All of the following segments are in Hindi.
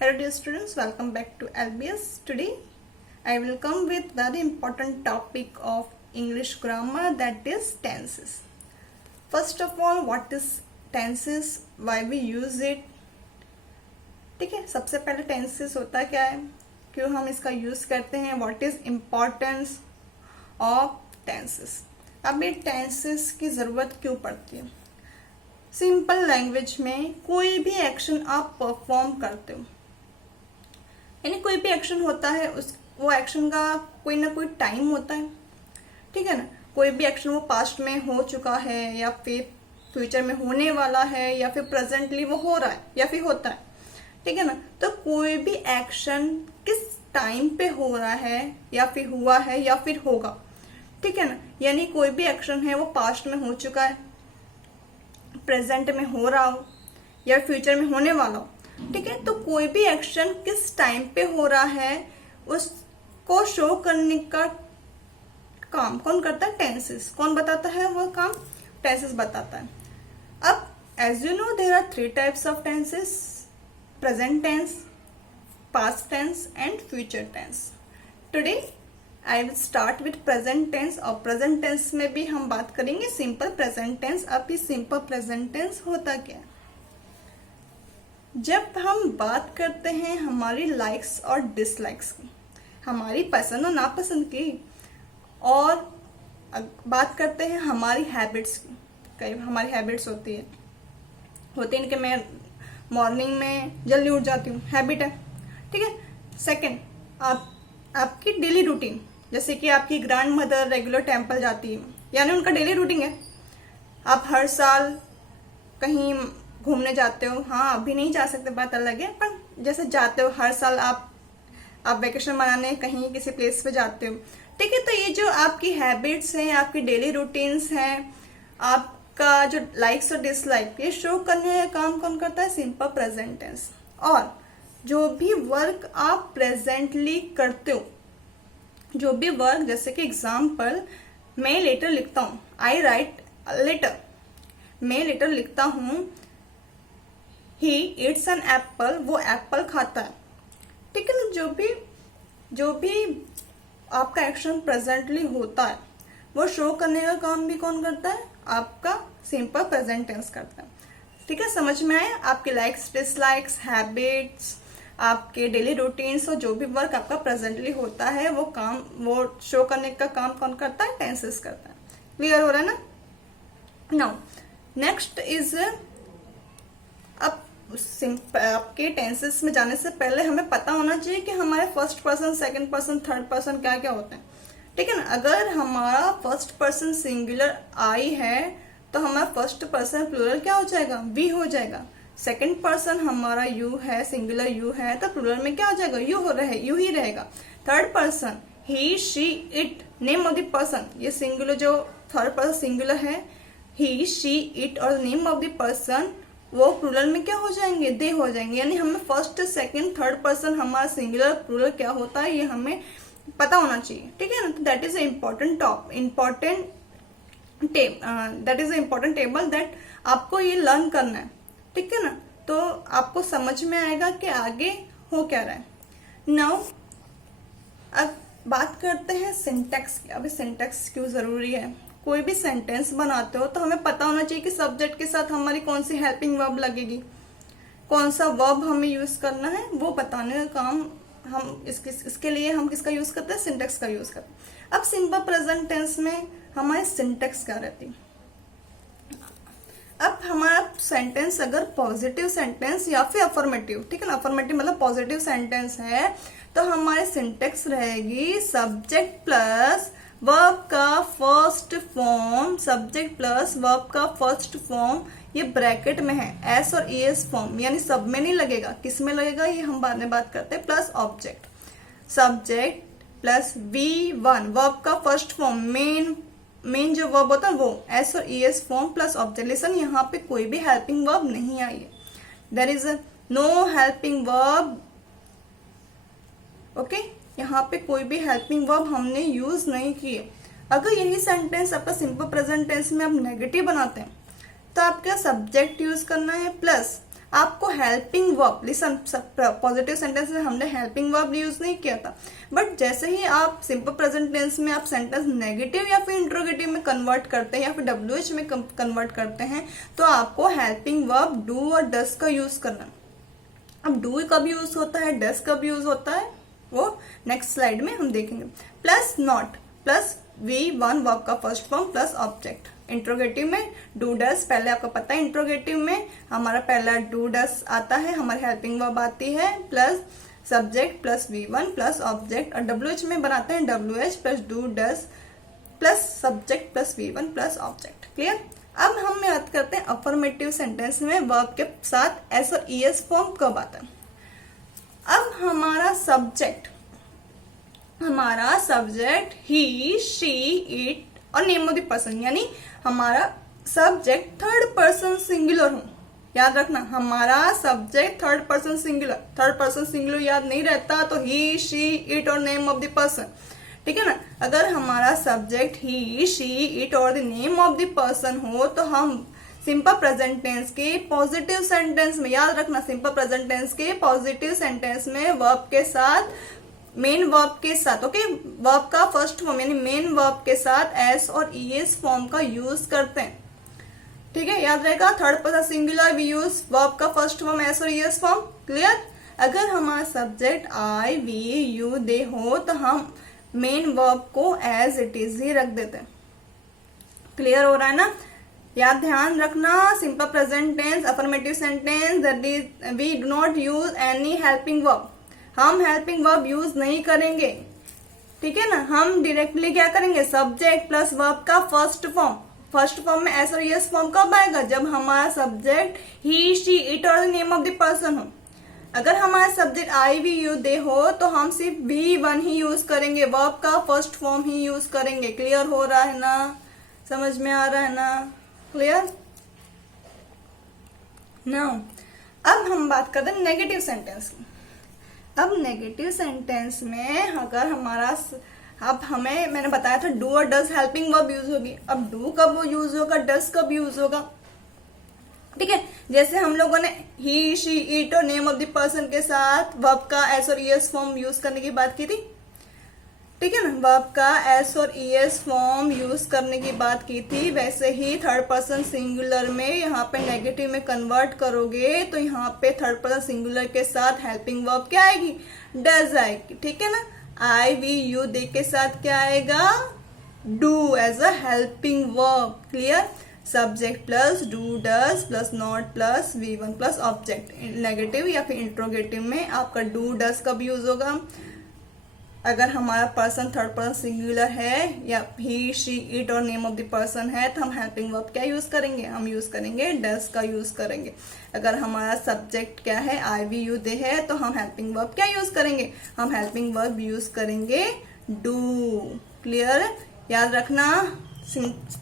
Hello dear students, welcome back to LBS. Today I will come with very important topic of English grammar, that is tenses. First of all, what is tenses, why we use it. ठीक है, सबसे पहले tenses होता क्या है, क्यों हम इसका यूज करते हैं, what is importance of tenses. अब ये tenses की जरूरत क्यों पड़ती है. सिंपल लैंग्वेज में कोई भी एक्शन आप परफॉर्म करते हो, यानी कोई भी एक्शन होता है वो एक्शन का कोई ना कोई टाइम होता है, ठीक है ना. कोई भी एक्शन वो पास्ट में हो चुका है या फिर फ्यूचर में होने वाला है या फिर प्रेजेंटली वो हो रहा है या फिर होता है, ठीक है ना. तो कोई भी एक्शन किस टाइम पे हो रहा है या फिर हुआ है या फिर होगा, ठीक है ना. यानी कोई भी एक्शन है वो पास्ट में हो चुका है, प्रेजेंट में हो रहा हो या फ्यूचर में होने वाला हो, ठीक है. तो कोई भी एक्शन किस टाइम पे हो रहा है उसको शो करने का काम कौन करता है, टेंसेस. कौन बताता है वो काम, टेंसेस बताता है. अब as you know there are 3 types of tenses, present tense, past tense and future tense. Today I will start with present tense. और प्रेजेंट टेंस में भी हम बात करेंगे सिंपल प्रेजेंट टेंस. अब ये सिंपल प्रेजेंट टेंस होता क्या है. जब हम बात करते हैं हमारी लाइक्स और डिसलाइक्स की, हमारी पसंद और नापसंद की, और बात करते हैं हमारी हैबिट्स की. कई हमारी हैबिट्स होती है कि मैं मॉर्निंग में जल्दी उठ जाती हूँ, हैबिट है, ठीक है. सेकंड, आपकी डेली रूटीन, जैसे कि आपकी ग्रैंड मदर रेगुलर टेम्पल जाती है, यानी उनका डेली रूटीन है. आप हर साल कहीं घूमने जाते हो, हाँ अभी नहीं जा सकते, बात अलग है, पर जैसे जाते हो हर साल आप वेकेशन मनाने कहीं किसी प्लेस पे जाते हो, ठीक है. तो ये जो आपकी हैबिट्स हैं, आपकी डेली रूटीन्स हैं, आपका जो लाइक्स और डिसलाइक, ये शो करने का काम कौन करता है, सिंपल प्रेजेंट टेंस. और जो भी वर्क आप प्रेजेंटली करते हो, जो भी वर्क, जैसे कि एग्जाम्पल मैं लेटर लिखता हूँ, आई राइट लेटर, मैं लेटर लिखता हूँ. ही इट्स एन एप्पल, वो एप्पल खाता है, ठीक है ना. जो भी आपका एक्शन प्रेजेंटली होता है वो शो करने का काम भी कौन करता है, आपका सिंपल प्रेजेंट टेंस करता है, ठीक है. समझ में आया. आपके लाइक्स डिसलाइक्स, हैबिट्स, आपके डेली रूटीन्स और जो भी वर्क आपका प्रेजेंटली होता है वो शो करने का काम कौन करता है, टेंसेस करता है. क्लियर हो रहा है ना. नाउ नेक्स्ट इज, अब आपके टेंसेस में जाने से पहले हमें पता होना चाहिए कि हमारे first person, second person, third person क्या क्या होते हैं, ठीक है ना. अगर हमारा फर्स्ट पर्सन सिंगुलर आई है तो हमारा फर्स्ट पर्सन प्लूरल क्या हो जाएगा, वी हो जाएगा. सेकंड पर्सन हमारा यू है, सिंगुलर यू है, तो प्लूरल में क्या हो जाएगा, यू ही रहेगा. Third person he, she, it, name of the person, ये सिंगुलर, जो थर्ड पर्सन सिंगुलर है, ही, शी, इट, और नेम ऑफ द पर्सन वो प्लूरल में क्या हो जाएंगे, दे हो जाएंगे. यानी हमें फर्स्ट, सेकंड, थर्ड पर्सन हमारा सिंगुलर प्लूरल क्या होता है ये हमें पता होना चाहिए, ठीक है ना. तो that is important table that आपको ये लर्न करना है, ठीक है ना. तो आपको समझ में आएगा कि आगे हो क्या रहा है. नाउ अब बात करते हैं सिंटैक्स की. अभी सिंटैक्स क्यों जरूरी है. कोई भी सेंटेंस बनाते हो तो हमें पता होना चाहिए कि सब्जेक्ट के साथ हमारी कौन सी हेल्पिंग वर्ब लगेगी, कौन सा वर्ब हमें यूज करना है, वो बताने का काम हम इसके लिए हम किसका यूज करते हैं, सिंटैक्स का यूज करते हैं. अब सिंपल प्रेजेंट टेंस में हमारी सिंटैक्स क्या रहती है. अब हमारा सेंटेंस अगर पॉजिटिव सेंटेंस या फिर अफर्मेटिव, ठीक है ना, अफर्मेटिव मतलब पॉजिटिव सेंटेंस है, तो हमारी सिंटैक्स रहेगी सब्जेक्ट प्लस वर्ब का first form, subject plus verb का फर्स्ट फॉर्म, ये ब्रैकेट में है, एस और ईएस फॉर्म, यानी सब में नहीं लगेगा, किस में लगेगा ये हम बाद में बात करते हैं, plus object. Subject plus V1 verb का फर्स्ट फॉर्म, मेन जो वर्ब होता है वो, एस और ES form plus object. Listen, यहाँ पे कोई भी हेल्पिंग वर्ब नहीं आई है, there is no helping verb, okay. यहाँ पे कोई भी हेल्पिंग वर्ब हमने यूज नहीं किए. अगर यही सेंटेंस आपका सिंपल प्रेजेंट टेंस में आप नेगेटिव बनाते हैं तो आपका सब्जेक्ट यूज करना है प्लस आपको helping verb, listen, positive sentence में हमने हेल्पिंग वर्ब यूज नहीं किया था, बट जैसे ही आप सिंपल प्रेजेंट टेंस में आप सेंटेंस नेगेटिव या फिर इंट्रोगेटिव में कन्वर्ट करते हैं या फिर WH में कन्वर्ट करते हैं तो आपको हेल्पिंग वर्ब डू और डस का यूज करना। अब डू कब यूज होता है, डस कब यूज होता है, वो नेक्स्ट स्लाइड में हम देखेंगे। Plus not plus V1 verb का first form plus object. Interrogative में डू डस, पहले आपको पता है इंट्रोगेटिव में हमारा पहला डू डस आता है, हमारी हेल्पिंग वर्ब आती है, plus subject plus V1 plus object, और WH में बनाते हैं WH plus do does plus subject plus V1 plus object. Clear. अब हम बात करते हैं अफर्मेटिव सेंटेंस में वर्ब के साथ एस और ES फॉर्म कब आता है। अब हमारा सब्जेक्ट ही, शी, इट और नेम ऑफ द पर्सन, यानी हमारा सब्जेक्ट थर्ड पर्सन सिंगुलर हो। याद रखना, हमारा सब्जेक्ट थर्ड पर्सन सिंगुलर याद नहीं रहता तो ही, शी, इट और नेम ऑफ द पर्सन, ठीक है ना। अगर हमारा सब्जेक्ट ही, शी, इट और the name of the person हो तो हम सिंपल प्रेजेंट टेंस के पॉजिटिव सेंटेंस में, याद रखना, सिंपल प्रेजेंट टेंस के पॉजिटिव सेंटेंस में वर्ब के साथ, मेन वर्ब के साथ, ओके, वर्ब का फर्स्ट फॉर्म यानी मेन वर्ब के साथ एस और ES फॉर्म का यूज करते हैं। ठीक है, याद रहेगा, third person singular we use verb का फर्स्ट फॉर्म एस और ES फॉर्म। क्लियर। अगर हमारा subject I, we, you, they हो तो हम मेन वर्ब को एज इट इज ही रख देते हैं। क्लियर हो रहा है ना। याद ध्यान रखना, simple present tense affirmative sentence that is we do not use any helping verb, हम हेल्पिंग वर्ब यूज नहीं करेंगे, ठीक है ना। हम डायरेक्टली क्या करेंगे, सब्जेक्ट प्लस वर्ब का फर्स्ट फॉर्म में एस और ES फॉर्म कब आएगा, जब हमारा सब्जेक्ट ही, शी, इट और नेम ऑफ द पर्सन हो। अगर हमारा subject I, we, you, they हो तो हम सिर्फ V1 ही यूज करेंगे, वर्ब का फर्स्ट फॉर्म ही यूज करेंगे। क्लियर हो रहा है ना, समझ में आ रहा है ना। क्लियर। नाउ अब हम बात करते हैं नेगेटिव सेंटेंस की। अब नेगेटिव सेंटेंस में अगर हमारा, अब हमें मैंने बताया था डू और डज हेल्पिंग वर्ब यूज होगी। अब डू कब यूज होगा, डज कब यूज होगा, ठीक है। जैसे हम लोगों ने ही, शी, इट और नेम ऑफ द पर्सन के साथ वर्ब का एस और ES फॉर्म यूज करने की बात की थी, ठीक है ना। वर्ब का एस और ES फॉर्म यूज करने की बात की थी, वैसे ही थर्ड पर्सन सिंगुलर में यहाँ पे नेगेटिव में कन्वर्ट करोगे तो यहाँ पे थर्ड पर्सन सिंगुलर के साथ हेल्पिंग वर्ब क्या आएगी, डज आएगी, ठीक है ना। आई, वी, यू, दे के साथ क्या आएगा, do as a helping verb. Clear. Subject plus do does plus not plus V1 plus object. Negative या फिर इंट्रोगेटिव में आपका डू डज कब यूज होगा, अगर हमारा पर्सन थर्ड पर्सन सिंगुलर है या ही, शी, इट और नेम ऑफ द पर्सन है तो हम हेल्पिंग वर्ब क्या यूज करेंगे, हम यूज करेंगे डज का यूज करेंगे। अगर हमारा सब्जेक्ट क्या है, आई, वी, यू, दे है तो हम हेल्पिंग वर्ब क्या यूज करेंगे, हम हेल्पिंग वर्ब यूज करेंगे डू। क्लियर। याद रखना,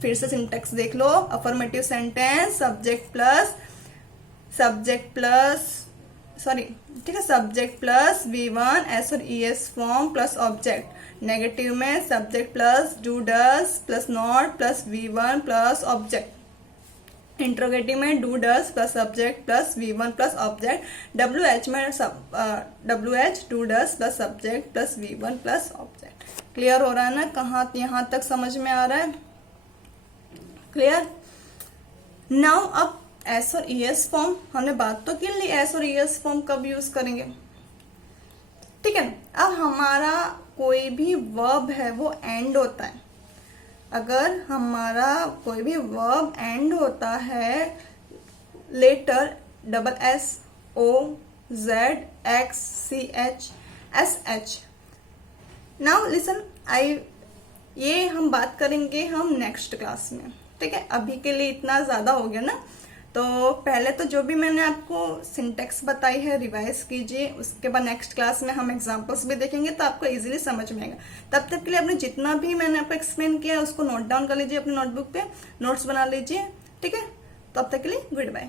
फिर से सिंटेक्स देख लो। Affirmative sentence subject plus V1 S और ES form plus object. Negative में subject plus do does plus not plus V1 plus object. Interrogative में do does plus subject plus V1 plus object. WH में WH do does plus subject plus V1 plus object. Clear हो रहा है ना, कहाँ यहाँ तक समझ में आ रहा है। क्लियर। नाउ अब एस और ES फॉर्म हमने बात तो की ली, एस और ES फॉर्म कब यूज करेंगे, ठीक है ना। अब हमारा कोई भी वर्ब है वो एंड होता है, अगर हमारा कोई भी वर्ब एंड होता है लेटर SSOZXCHSH। नाउ लिसन, ये हम बात करेंगे हम नेक्स्ट क्लास में, ठीक है। अभी के लिए इतना ज्यादा हो गया ना, तो पहले तो जो भी मैंने आपको सिंटेक्स बताई है रिवाइज कीजिए, उसके बाद नेक्स्ट क्लास में हम एग्जांपल्स भी देखेंगे तो आपको इजीली समझ में आएगा। तब तक के लिए आपने जितना भी मैंने आपको एक्सप्लेन किया उसको नोट डाउन कर लीजिए, अपनी नोटबुक पे नोट्स बना लीजिए, ठीक है। तब तक के लिए गुड बाय।